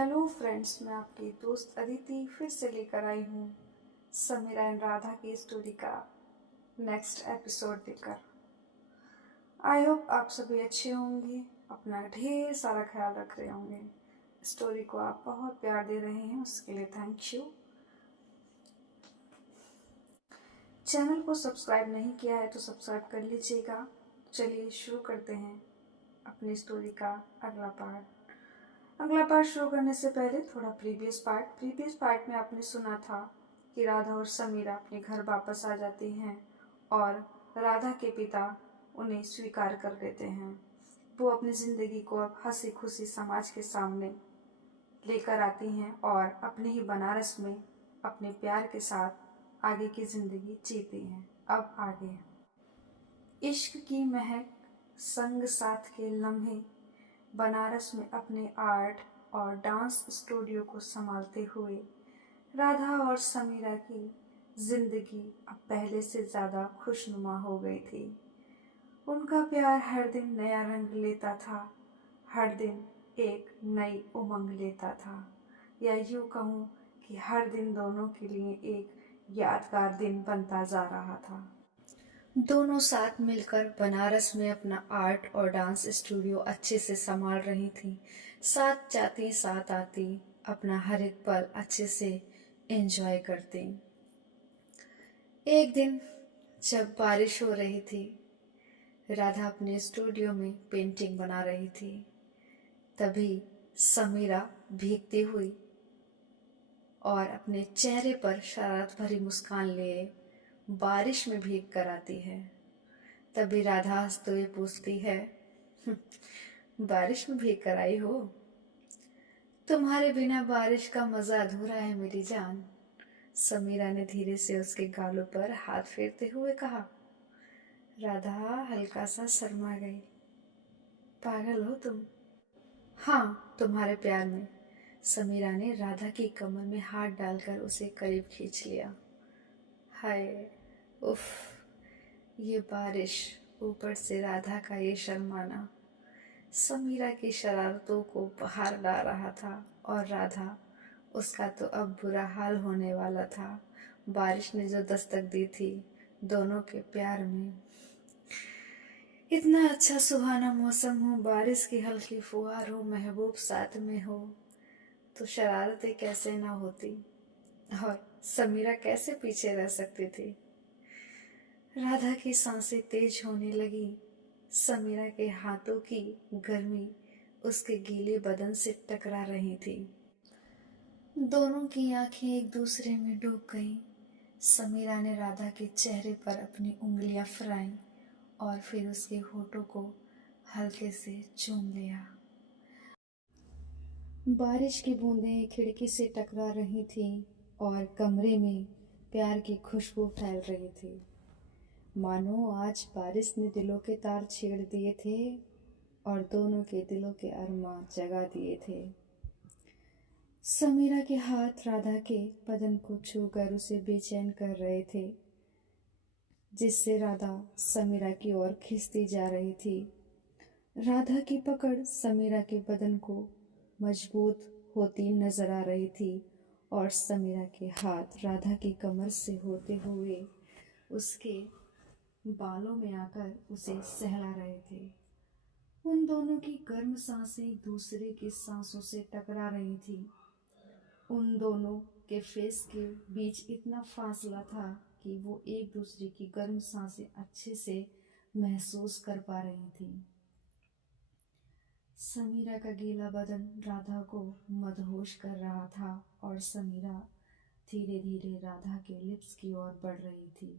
Hello friends, मैं आपकी दोस्त अदिति फिर से लेकर आई हूँ समीरा एंड राधा की स्टोरी का नेक्स्ट एपिसोड देकर। आई होप आप सभी अच्छे होंगे, अपना ढेर सारा ख्याल रख रहे होंगे। स्टोरी को आप बहुत प्यार दे रहे हैं, उसके लिए थैंक यू। चैनल को सब्सक्राइब नहीं किया है तो सब्सक्राइब कर लीजिएगा। चलिए शुरू करते हैं अपनी स्टोरी का अगला पार्ट शुरू करने से पहले थोड़ा प्रीवियस पार्ट में आपने सुना था कि राधा और समीरा अपने घर वापस आ जाती हैं और राधा के पिता उन्हें स्वीकार कर लेते हैं। वो अपनी ज़िंदगी को अब हंसी खुशी समाज के सामने लेकर आती हैं और अपने ही बनारस में अपने प्यार के साथ आगे की ज़िंदगी जीती हैं। अब आगे इश्क की महक, संग साथ के लम्हे, बनारस में अपने आर्ट और डांस स्टूडियो को संभालते हुए राधा और समीरा की जिंदगी अब पहले से ज़्यादा खुशनुमा हो गई थी। उनका प्यार हर दिन नया रंग लेता था, हर दिन एक नई उमंग लेता था, या यूँ कहूँ कि हर दिन दोनों के लिए एक यादगार दिन बनता जा रहा था। दोनों साथ मिलकर बनारस में अपना आर्ट और डांस स्टूडियो अच्छे से संभाल रही थी। साथ जाती साथ आती, अपना हर एक पल अच्छे से एंजॉय करती। एक दिन जब बारिश हो रही थी, राधा अपने स्टूडियो में पेंटिंग बना रही थी। तभी समीरा भीगती हुई और अपने चेहरे पर शरारत भरी मुस्कान लिए बारिश में भीग कर आती है। तभी राधा हंसते हुए पूछती है, बारिश में भीग कर आई हो? तुम्हारे बिना बारिश का मजा अधूरा है मेरी जान। समीरा ने धीरे से उसके गालों पर हाथ फेरते हुए कहा। राधा हल्का सा शर्मा गई। पागल हो तुम? हाँ, तुम्हारे प्यार में। समीरा ने राधा की कमर में हाथ डालकर उसे करीब खींच लिया। हाय उफ, ये बारिश, ऊपर से राधा का ये शर्माना समीरा की शरारतों को बाहर ला रहा था। और राधा, उसका तो अब बुरा हाल होने वाला था। बारिश ने जो दस्तक दी थी दोनों के प्यार में। इतना अच्छा सुहाना मौसम हो, बारिश की हल्की फुहार हो, महबूब साथ में हो, तो शरारतें कैसे ना होती और समीरा कैसे पीछे रह सकती थी। राधा की सांसें तेज होने लगी। समीरा के हाथों की गर्मी उसके गीले बदन से टकरा रही थी। दोनों की आंखें एक दूसरे में डूब गईं। समीरा ने राधा के चेहरे पर अपनी उंगलियां फिराईं और फिर उसके होठों को हल्के से चूम लिया। बारिश की बूंदें खिड़की से टकरा रही थीं और कमरे में प्यार की खुशबू फैल रही थी। मानो आज बारिश ने दिलों के तार छेड़ दिए थे और दोनों के दिलों के अरमां जगा दिए थे। समीरा के हाथ राधा के बदन को छूकर उसे बेचैन कर रहे थे, जिससे राधा समीरा की ओर खिंचती जा रही थी। राधा की पकड़ समीरा के बदन को मजबूत होती नजर आ रही थी और समीरा के हाथ राधा की कमर से होते हुए उसके बालों में आकर उसे सहला रहे थे। उन दोनों की गर्म सांसें दूसरे की सांसों से टकरा रही थी। उन दोनों के फेस के बीच इतना फासला था कि वो एक दूसरे की गर्म सांसें अच्छे से महसूस कर पा रही थी। समीरा का गीला बदन राधा को मदहोश कर रहा था और समीरा धीरे धीरे राधा के लिप्स की ओर बढ़ रही थी।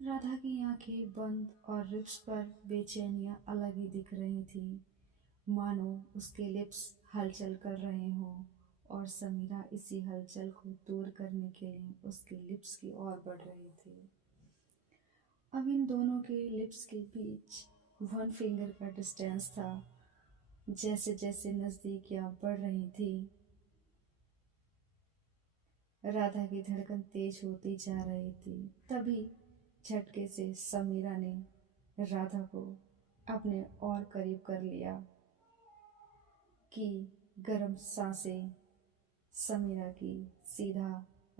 राधा की आंखें बंद और लिप्स पर बेचैनियां अलग ही दिख रही थी, मानो उसके लिप्स हलचल कर रहे हों और समीरा इसी हलचल को दूर करने के लिए उसके लिप्स की ओर बढ़ रही थी। अब इन दोनों के लिप्स के बीच 1 फिंगर का डिस्टेंस था। जैसे जैसे नजदीकियां बढ़ रही थी, राधा की धड़कन तेज होती जा रही थी। तभी झटके से समीरा ने राधा को अपने और करीब कर लिया कि गर्म सांसें समीरा की सीधा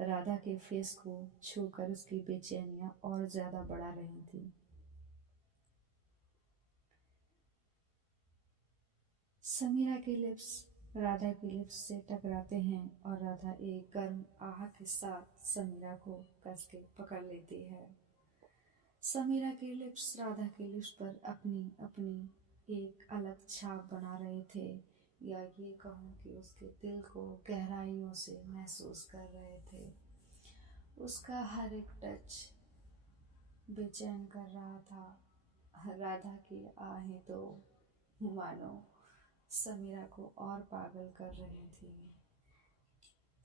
राधा के फेस को छूकर उसकी बेचैनियां और ज्यादा बढ़ा रही थी। समीरा के लिप्स राधा की लिप्स से टकराते हैं और राधा एक गर्म आह के साथ समीरा को कस के पकड़ लेती है। समीरा के लिप्स राधा के लिप्स पर अपनी अपनी एक अलग छाप बना रहे थे, या ये कहूँ कि उसके दिल को गहराइयों से महसूस कर रहे थे। उसका हर एक टच बेचैन कर रहा था। राधा की आहें तो मानो समीरा को और पागल कर रही थी।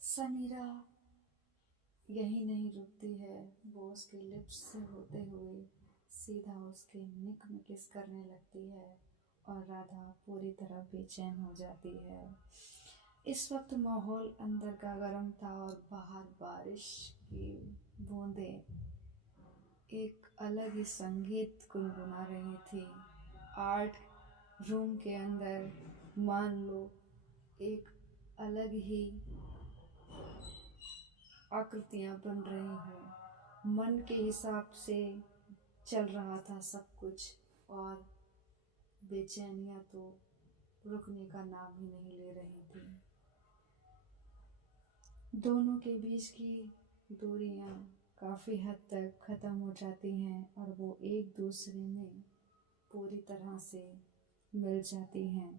समीरा यही नहीं रुकती है, वो उसके लिप्स से होते हुए सीधा उसके निक में किस करने लगती है और राधा पूरी तरह बेचैन हो जाती है। इस वक्त माहौल अंदर का गर्म था और बाहर बारिश की बूंदें एक अलग ही संगीत गुनगुना रही थी। आर्ट रूम के अंदर मान लो एक अलग ही आकृतियां बन रही हों। मन के हिसाब से चल रहा था सब कुछ और बेचैनियां तो रुकने का नाम ही नहीं ले रही थी। दोनों के बीच की दूरियां काफी हद तक खत्म हो जाती हैं और वो एक दूसरे में पूरी तरह से मिल जाती हैं।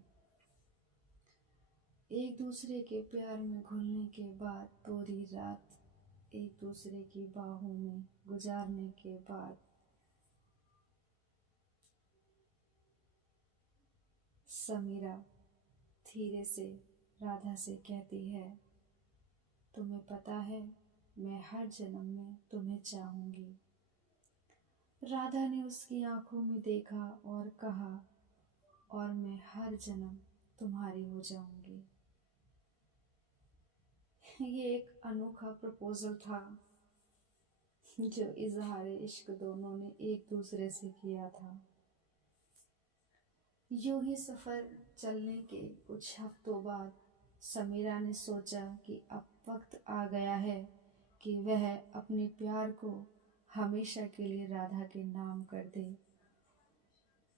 एक दूसरे के प्यार में घुलने के बाद पूरी रात एक दूसरे की बाहों में गुजारने के बाद समीरा धीरे से राधा से कहती है, तुम्हें पता है मैं हर जन्म में तुम्हें चाहूंगी। राधा ने उसकी आंखों में देखा और कहा, और मैं हर जन्म तुम्हारी हो जाऊंगी। ये एक अनोखा प्रपोजल था जो इजहार इश्क दोनों ने एक दूसरे से किया था। यूं ही सफर चलने के कुछ हफ्तों बाद समीरा ने सोचा कि अब वक्त आ गया है कि वह अपने प्यार को हमेशा के लिए राधा के नाम कर दे,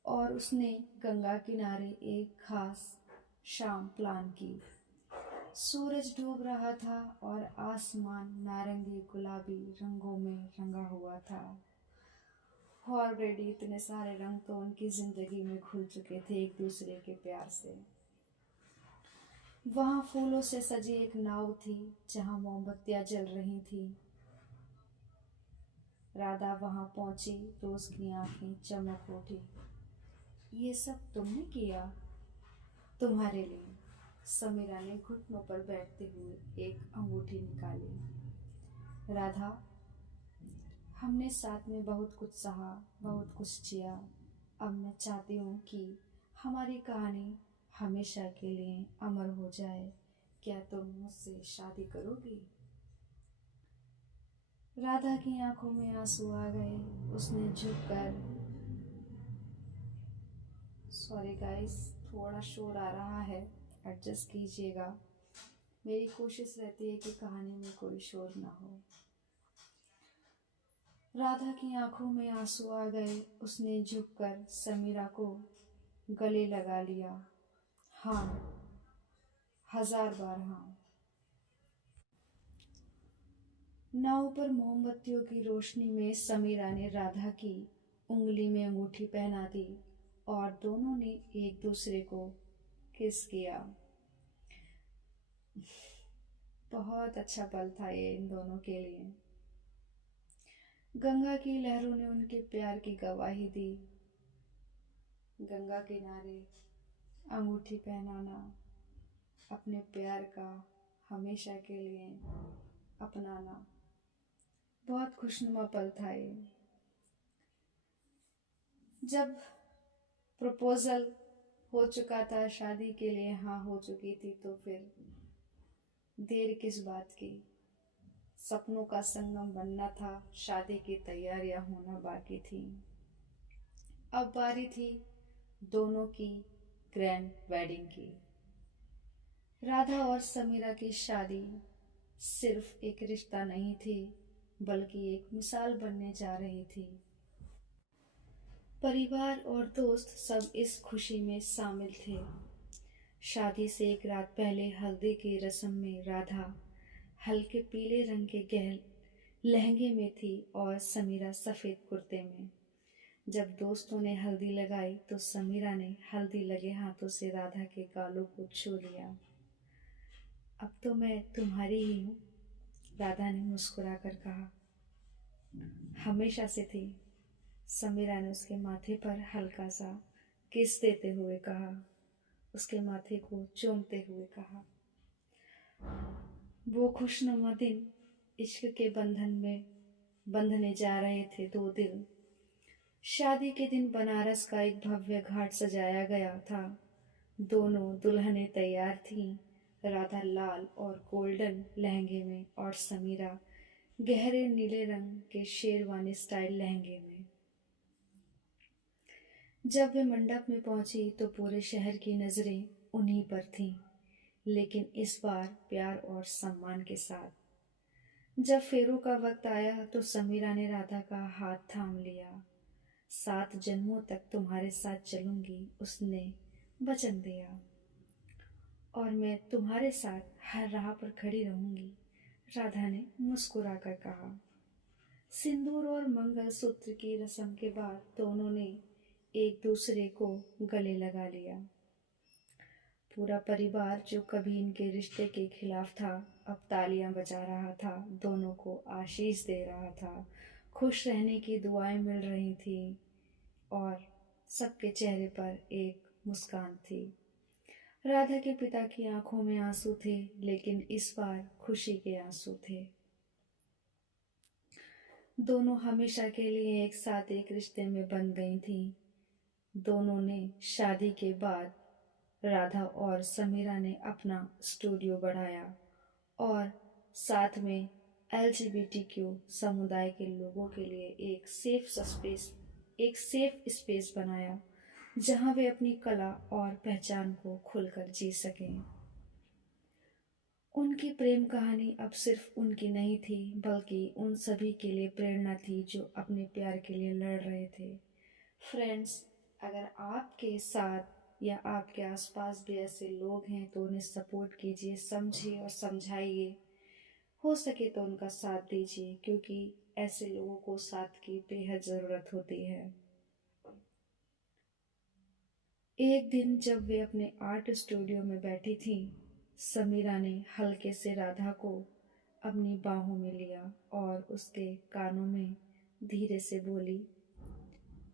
और उसने गंगा किनारे एक खास शाम प्लान की। सूरज डूब रहा था और आसमान नारंगी गुलाबी रंगों में रंगा हुआ था। ऑलरेडी इतने सारे रंग तो उनकी जिंदगी में खुल चुके थे एक दूसरे के प्यार से। वहां फूलों से सजी एक नाव थी जहां मोमबत्तियां जल रही थी। राधा वहां पहुंची तो उसकी आंखें चमक उठी। ये सब तुमने किया? तुम्हारे लिए। समीरा ने घुटनों पर बैठते हुए एक अंगूठी निकाली। राधा, हमने साथ में बहुत कुछ सहा, बहुत कुछ जिया। अब मैं चाहती हूँ कि हमारी कहानी हमेशा के लिए अमर हो जाए। क्या तुम मुझसे शादी करोगी? राधा की आंखों में आंसू आ गए। उसने झुककर, सॉरी गाइस, थोड़ा शोर आ रहा है, एडजस्ट कीजिएगा। मेरी कोशिश रहती है कि कहानी में कोई शोर ना हो। राधा की आंखों में आंसू आ गए। उसने झुककर समीरा को गले लगा लिया। हाँ, 1000 बार हाँ। नाव पर मोमबत्तियों की रोशनी में समीरा ने राधा की उंगली में अंगूठी पहना दी और दोनों ने एक दूसरे को किस किया। बहुत अच्छा पल था ये इन दोनों के लिए। गंगा की लहरों ने उनके प्यार की गवाही दी। गंगा किनारे अंगूठी पहनाना, अपने प्यार का हमेशा के लिए अपनाना, बहुत खुशनुमा पल था ये। जब प्रपोजल हो चुका था, शादी के लिए हाँ हो चुकी थी, तो फिर देर किस बात की। सपनों का संगम बनना था, शादी की तैयारियां होना बाकी थी। अब बारी थी दोनों की ग्रैंड वेडिंग की। राधा और समीरा की शादी सिर्फ एक रिश्ता नहीं थी, बल्कि एक मिसाल बनने जा रही थी। परिवार और दोस्त सब इस खुशी में शामिल थे। शादी से एक रात पहले हल्दी की रस्म में राधा हल्के पीले रंग के गहन लहंगे में थी और समीरा सफ़ेद कुर्ते में। जब दोस्तों ने हल्दी लगाई तो समीरा ने हल्दी लगे हाथों से राधा के गालों को छू लिया। अब तो मैं तुम्हारी ही हूँ, राधा ने मुस्कुरा कर कहा। हमेशा से थी, समीरा ने उसके माथे पर हल्का सा किस देते हुए कहा, उसके माथे को चूमते हुए कहा। वो खुशनुमा दिन इश्क के बंधन में बंधने जा रहे थे दो दिल। शादी के दिन बनारस का एक भव्य घाट सजाया गया था। दोनों दुल्हनें तैयार थीं, राधा लाल और गोल्डन लहंगे में और समीरा गहरे नीले रंग के शेरवानी स्टाइल लहंगे में। जब वे मंडप में पहुंची तो पूरे शहर की नजरें उन्हीं पर थीं, लेकिन इस बार प्यार और सम्मान के साथ। जब फेरों का वक्त आया तो समीरा ने राधा का हाथ थाम लिया। 7 जन्मों तक तुम्हारे साथ चलूंगी, उसने वचन दिया, और मैं तुम्हारे साथ हर राह पर खड़ी रहूंगी, राधा ने मुस्कुरा कर कहा। सिंदूर और मंगलसूत्र की रस्म के बाद दोनों ने एक दूसरे को गले लगा लिया। पूरा परिवार जो कभी इनके रिश्ते के खिलाफ था, अब तालियां बजा रहा था, दोनों को आशीष दे रहा था, खुश रहने की दुआएं मिल रही थी और सबके चेहरे पर एक मुस्कान थी। राधा के पिता की आंखों में आंसू थे, लेकिन इस बार खुशी के आंसू थे। दोनों हमेशा के लिए एक साथ एक रिश्ते में बंध गई थीं। दोनों ने शादी के बाद राधा और समीरा ने अपना स्टूडियो बढ़ाया और साथ में LGBTQ समुदाय के लोगों के लिए एक सेफ स्पेस बनाया, जहां वे अपनी कला और पहचान को खुलकर जी सकें। उनकी प्रेम कहानी अब सिर्फ उनकी नहीं थी, बल्कि उन सभी के लिए प्रेरणा थी जो अपने प्यार के लिए लड़ रहे थे। फ्रेंड्स, अगर आपके साथ या आपके आसपास भी ऐसे लोग हैं तो उन्हें सपोर्ट कीजिए, समझिए और समझाइए। हो सके तो उनका साथ दीजिए, क्योंकि ऐसे लोगों को साथ की बेहद ज़रूरत होती है। एक दिन जब वे अपने आर्ट स्टूडियो में बैठी थीं, समीरा ने हल्के से राधा को अपनी बाहों में लिया और उसके कानों में धीरे से बोली,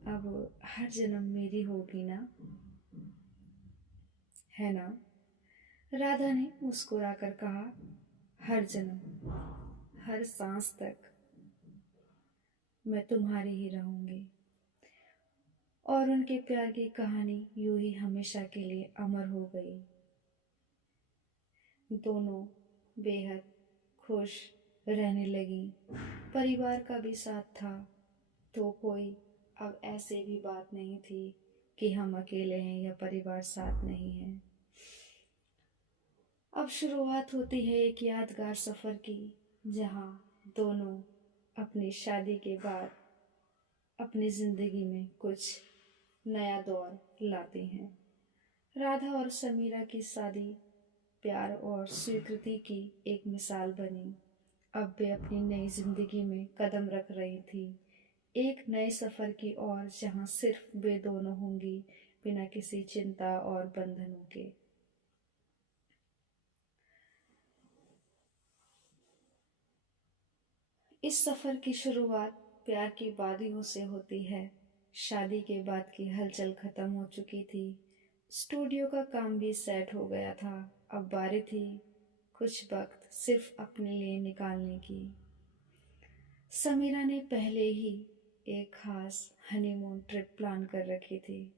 अब हर जन्म मेरी होगी ना, है ना? राधा ने मुस्कुरा कर कहा, हर जन्म, हर सांस तक मैं तुम्हारी ही रहूंगी। और उनके प्यार की कहानी यूं ही हमेशा के लिए अमर हो गई। दोनों बेहद खुश रहने लगी। परिवार का भी साथ था, तो कोई अब ऐसे भी बात नहीं थी कि हम अकेले हैं या परिवार साथ नहीं है। अब शुरुआत होती है एक यादगार सफ़र की, जहाँ दोनों अपनी शादी के बाद अपनी ज़िंदगी में कुछ नया दौर लाते हैं। राधा और समीरा की शादी प्यार और स्वीकृति की एक मिसाल बनी। अब वे अपनी नई जिंदगी में कदम रख रही थी, एक नए सफर की ओर, जहां सिर्फ वे दोनों होंगी, बिना किसी चिंता और बंधनों के। इस सफर की शुरुआत प्यार की वादियों से होती है। शादी के बाद की हलचल खत्म हो चुकी थी, स्टूडियो का काम भी सेट हो गया था। अब बारी थी कुछ वक्त सिर्फ अपने लिए निकालने की। समीरा ने पहले ही एक खास हनीमून ट्रिप प्लान कर रखी थी,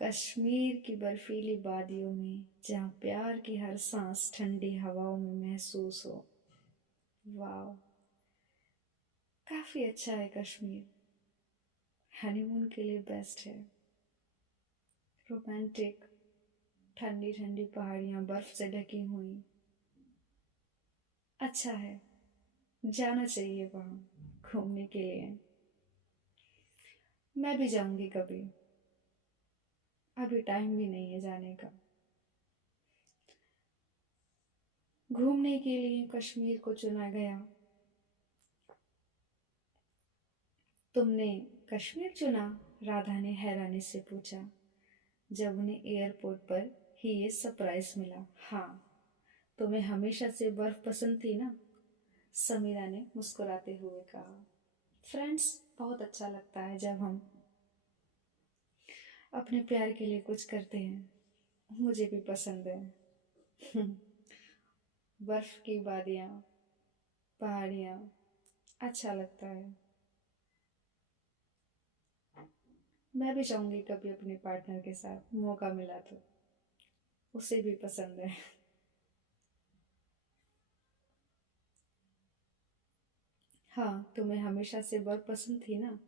कश्मीर की बर्फीली वादियों में, जहाँ प्यार की हर सांस ठंडी हवाओं में महसूस हो। वाह, काफी अच्छा है कश्मीर, हनीमून के लिए बेस्ट है। रोमांटिक, ठंडी ठंडी पहाड़ियां बर्फ से ढकी हुई। अच्छा है, जाना चाहिए वहां घूमने के लिए। मैं भी जाऊंगी कभी, अभी टाइम भी नहीं है जाने का। घूमने के लिए कश्मीर को चुना गया। तुमने कश्मीर चुना? राधा ने हैरानी से पूछा जब उन्हें एयरपोर्ट पर ही ये सरप्राइज मिला। हाँ, तुम्हें हमेशा से बर्फ पसंद थी ना? समीरा ने मुस्कुराते हुए कहा। फ्रेंड्स, बहुत अच्छा लगता है जब हम अपने प्यार के लिए कुछ करते हैं। मुझे भी पसंद है। बर्फ की वादियाँ, पहाड़ियाँ, अच्छा लगता है। मैं भी जाऊंगी कभी अपने पार्टनर के साथ, मौका मिला तो। उसे भी पसंद है। हाँ, तुम्हें हमेशा से बर्फ पसंद थी ना?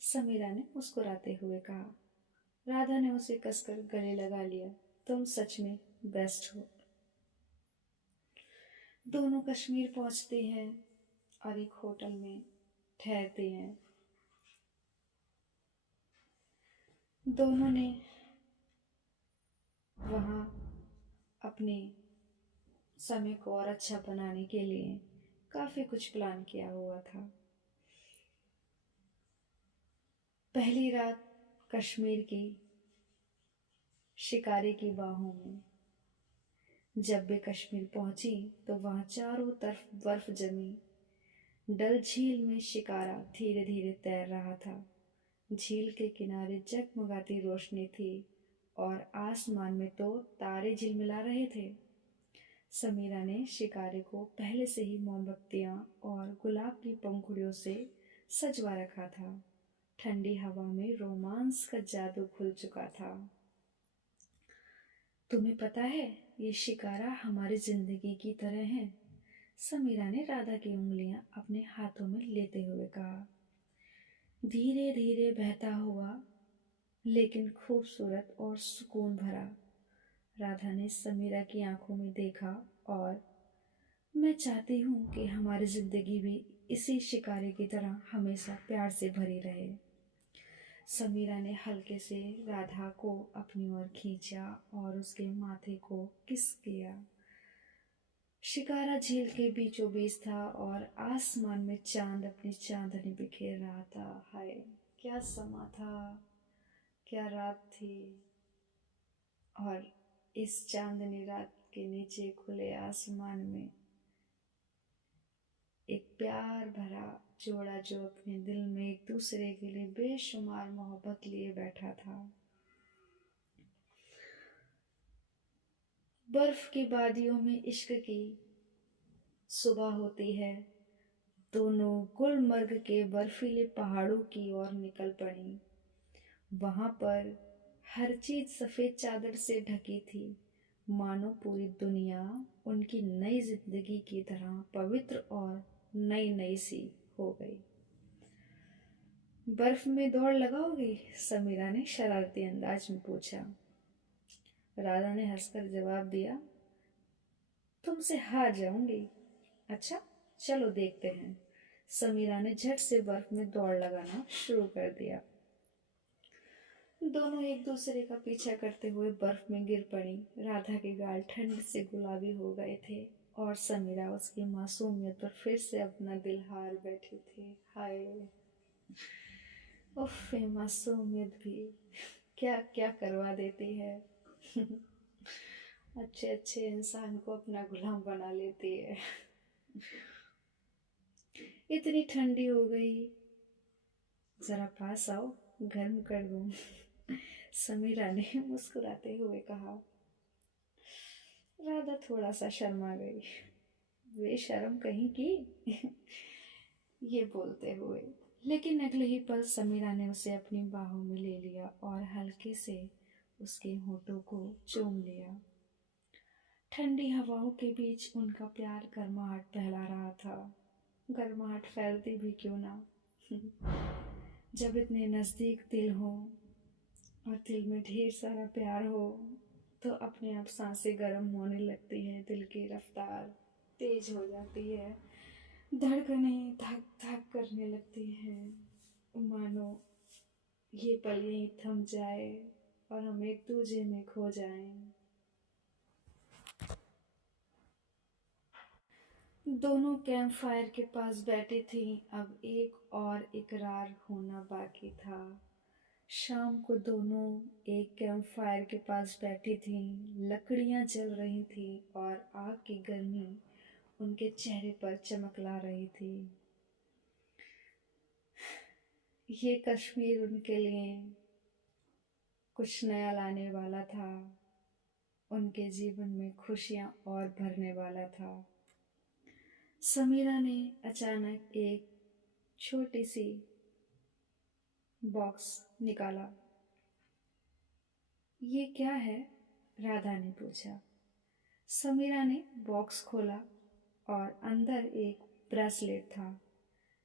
समीरा ने मुस्कुराते हुए कहा। राधा ने उसे कसकर गले लगा लिया। तुम सच में बेस्ट हो। दोनों कश्मीर पहुंचते हैं और एक होटल में ठहरते हैं। दोनों ने वहाँ अपने समय को और अच्छा बनाने के लिए काफी कुछ प्लान किया हुआ था। पहली रात कश्मीर की शिकारी की बाहों में। जब वे कश्मीर पहुंची तो वहां चारों तरफ बर्फ जमी। डल झील में शिकारा धीरे धीरे तैर रहा था। झील के किनारे जगमगाती रोशनी थी और आसमान में तो तारे झिलमिला रहे थे। समीरा ने शिकारे को पहले से ही मोमबत्तियां और गुलाब की पंखुड़ियों से सजवा रखा था। ठंडी हवा में रोमांस का जादू खुल चुका था। तुम्हें पता है, ये शिकारा हमारी जिंदगी की तरह है। समीरा ने राधा की उंगलियां अपने हाथों में लेते हुए कहा। धीरे धीरे बहता हुआ, लेकिन खूबसूरत और सुकून भरा। राधा ने समीरा की आंखों में देखा और मैं चाहती हूँ कि हमारी जिंदगी भी इसी शिकारे की तरह हमेशा प्यार से भरी रहे। समीरा ने हल्के से राधा को अपनी ओर खींचा और उसके माथे को किस किया। शिकारा झील के बीचों बीच था और आसमान में चांद अपनी चांदनी बिखेर रहा था। हाय, क्या समा था, क्या रात थी। और इस चांदनी रात के नीचे खुले आसमान में एक प्यार भरा जोड़ा जो अपने दिल में एक दूसरे के लिए बेशुमार मोहब्बत लिए बैठा था। बर्फ की वादियों में इश्क की सुबह होती है। दोनों गुलमर्ग के बर्फीले पहाड़ों की ओर निकल पड़ी। वहां पर हर चीज सफेद चादर से ढकी थी, मानो पूरी दुनिया उनकी नई जिंदगी की तरह पवित्र और नई नई सी हो गई। बर्फ में दौड़ लगाओगी? समीरा ने शरारती अंदाज में पूछा। राधा ने हंसकर जवाब दिया, तुमसे हार जाऊंगी। अच्छा, चलो देखते हैं। समीरा ने झट से बर्फ में दौड़ लगाना शुरू कर दिया। दोनों एक दूसरे का पीछा करते हुए बर्फ में गिर पड़ी। राधा के गाल ठंड से गुलाबी हो गए थे और समीरा उसकी मासूमियत पर फिर से अपना दिल हार बैठी थी। हाय, उफ, ये मासूमियत भी क्या क्या करवा देती है। अच्छे अच्छे इंसान को अपना गुलाम बना लेती है। इतनी ठंडी हो गई, जरा पास आओ, गर्म कर दूं। समीरा ने मुस्कुराते हुए कहा। राधा थोड़ा सा शर्मा गई। बेशर्म कहीं की। ये बोलते हुए, लेकिन अगले ही पल समीरा ने उसे अपनी बाहों में ले लिया और हल्के से उसके होठों को चूम लिया। ठंडी हवाओं के बीच उनका प्यार गर्माहट फैला रहा था। गर्माहट फैलती भी क्यों ना, जब इतने नजदीक दिल हो और दिल में ढेर सारा प्यार हो। तो अपने आप सांसें गर्म होने लगती हैं, दिल की रफ्तार तेज हो जाती है, धड़कनें धक धक करने लगती हैं, मानो ये पल यहीं थम जाए और हम एक दूजे में खो जाएं। दोनों कैंप फायर के पास बैठी थी। अब एक और इकरार होना बाकी था। शाम को दोनों एक कैंप फायर के पास बैठी थीं। लकड़ियां जल रही थीं और आग की गर्मी उनके चेहरे पर चमक ला रही थी। ये कश्मीर उनके लिए कुछ नया लाने वाला था, उनके जीवन में खुशियां और भरने वाला था। समीरा ने अचानक एक छोटी सी बॉक्स निकाला। ये क्या है? राधा ने पूछा। समीरा ने बॉक्स खोला और अंदर एक ब्रेसलेट था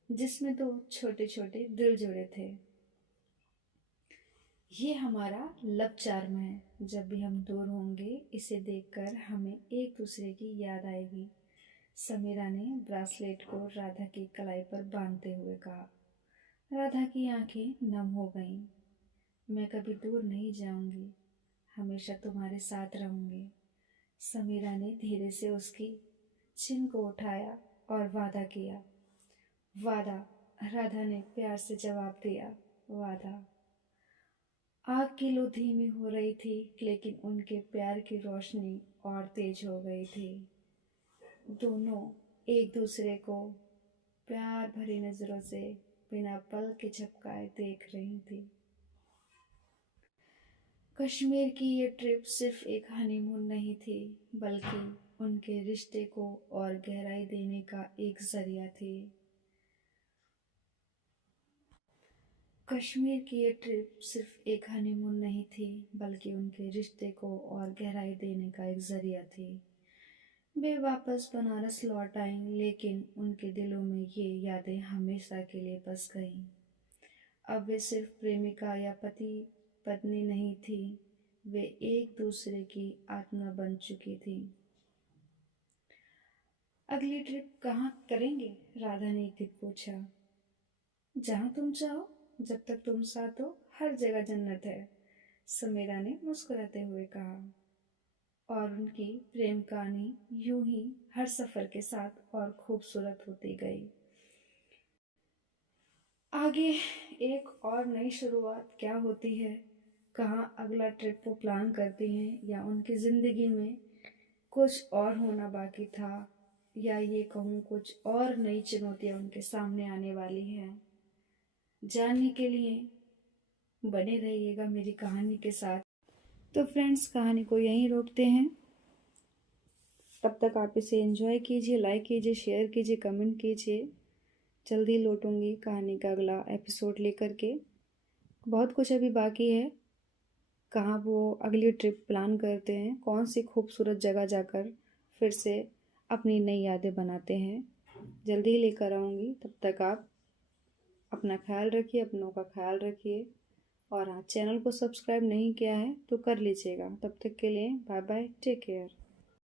जिसमें 2 छोटे छोटे दिल जुड़े थे। ये हमारा लव चार्म है। जब भी हम दूर होंगे इसे देखकर हमें एक दूसरे की याद आएगी। समीरा ने ब्रेसलेट को राधा की कलाई पर बांधते हुए कहा। राधा की आंखें नम हो गईं। मैं कभी दूर नहीं जाऊंगी, हमेशा तुम्हारे साथ रहूंगी। समीरा ने धीरे से उसकी चिन को उठाया और वादा किया। वादा, राधा ने प्यार से जवाब दिया। वादा। आग की लौ धीमी हो रही थी, लेकिन उनके प्यार की रोशनी और तेज हो गई थी। दोनों एक दूसरे को प्यार भरी नजरों से बिना पल के झपकाए देख रही थी। कश्मीर की ये ट्रिप सिर्फ एक हनीमून नहीं थी, बल्कि उनके रिश्ते को और गहराई देने का एक जरिया थी। कश्मीर की ये ट्रिप सिर्फ एक हनीमून नहीं थी, बल्कि उनके रिश्ते को और गहराई देने का एक जरिया थी। वे वापस बनारस लौट आईं, लेकिन उनके दिलों में ये यादें हमेशा के लिए बस गईं। अब वे सिर्फ प्रेमिका या पति पत्नी नहीं थी, वे एक दूसरे की आत्मा बन चुकी थी। अगली ट्रिप कहाँ करेंगे? राधा ने एक दिन पूछा। जहाँ तुम चाहो, जब तक तुम साथ हो हर जगह जन्नत है, समीरा ने मुस्कुराते हुए कहा। और उनकी प्रेम कहानी यूं ही हर सफर के साथ और खूबसूरत होती गई। आगे एक और नई शुरुआत क्या होती है, कहाँ अगला ट्रिप वो प्लान करती हैं, या उनकी ज़िंदगी में कुछ और होना बाकी था, या ये कहूँ कुछ और नई चुनौतियाँ उनके सामने आने वाली हैं, जानने के लिए बने रहिएगा मेरी कहानी के साथ। तो फ्रेंड्स, कहानी को यहीं रोकते हैं। तब तक आप इसे एंजॉय कीजिए, लाइक कीजिए, शेयर कीजिए, कमेंट कीजिए। जल्दी लौटूंगी कहानी का अगला एपिसोड लेकर के। बहुत कुछ अभी बाकी है, कहाँ वो अगली ट्रिप प्लान करते हैं, कौन सी खूबसूरत जगह जाकर फिर से अपनी नई यादें बनाते हैं, जल्दी ही लेकर आऊँगी। तब तक आप अपना ख्याल रखिए, अपनों का ख्याल रखिए, और हाँ, चैनल को सब्सक्राइब नहीं किया है तो कर लीजिएगा। तब तक के लिए बाय बाय, टेक केयर।